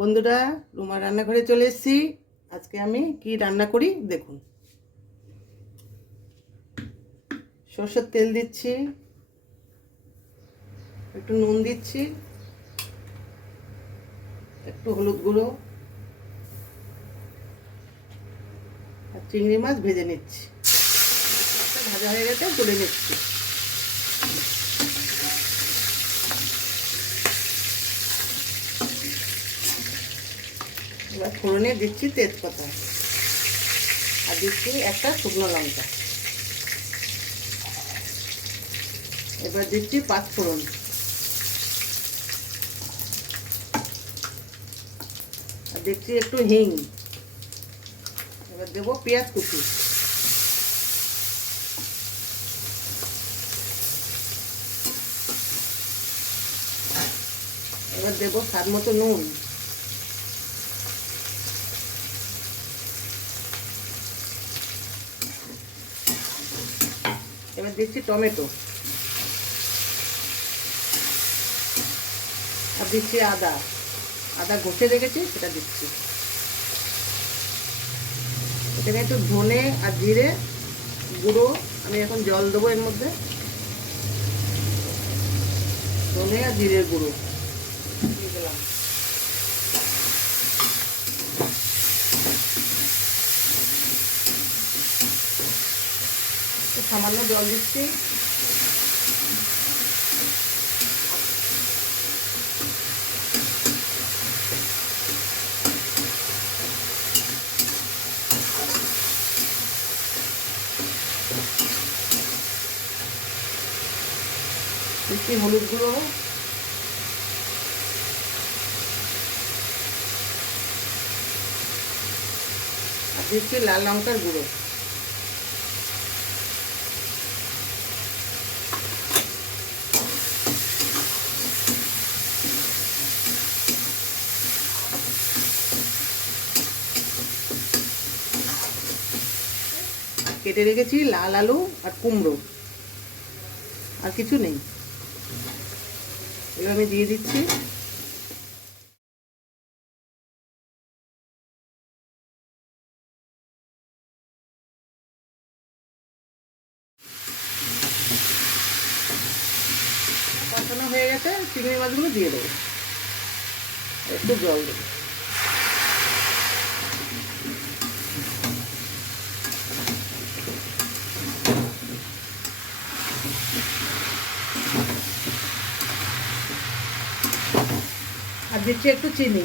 বন্ধুরা, রুমা রান্নাঘরে চলে এসেছি। আজকে আমি কি রান্না করি দেখুন। সর্ষের তেল দিচ্ছি, একটু নুন দিচ্ছি, একটু হলুদ গুঁড়ো আর চিংড়ি মাছ ভেজে নিচ্ছি। ভাজা হয়ে গেছে, তুলে নিচ্ছি। এবার ফোড়নে দিচ্ছি তেজপাতা। আর দিচ্ছি একটা শুকনো লঙ্কা। এবার দিচ্ছি পাঁচ ফোড়ন। আর দিচ্ছি একটু হিং। এবার দেবো পেঁয়াজ কুচি। এবার দেবো স্বাদ মতো নুন। দিচ্ছি টমেটো। আর দিচ্ছি আদা। আদা ঘষে রেখেছি, সেটা দিচ্ছি। এখানে একটু ধনে আর জিরে গুঁড়ো, আমি এখন জল দেবো এর মধ্যে। ধনে আর জিরের গুঁড়ো। দিয়ে দিলাম। সামান্য জল দিচ্ছি। দিচ্ছি হলুদ গুঁড়ো। আর দিচ্ছি লাল লঙ্কার গুঁড়ো। কেটে রেখেছি লাল আলু আর কুমড়ো। আর কিছু নেই। এগুলো আমি দিয়ে দিচ্ছি। হয়ে গেছে, চিংড়ি মাছগুলো দিয়ে দেবো। একটু জল দেবো। আর দিচ্ছি একটু চিনি।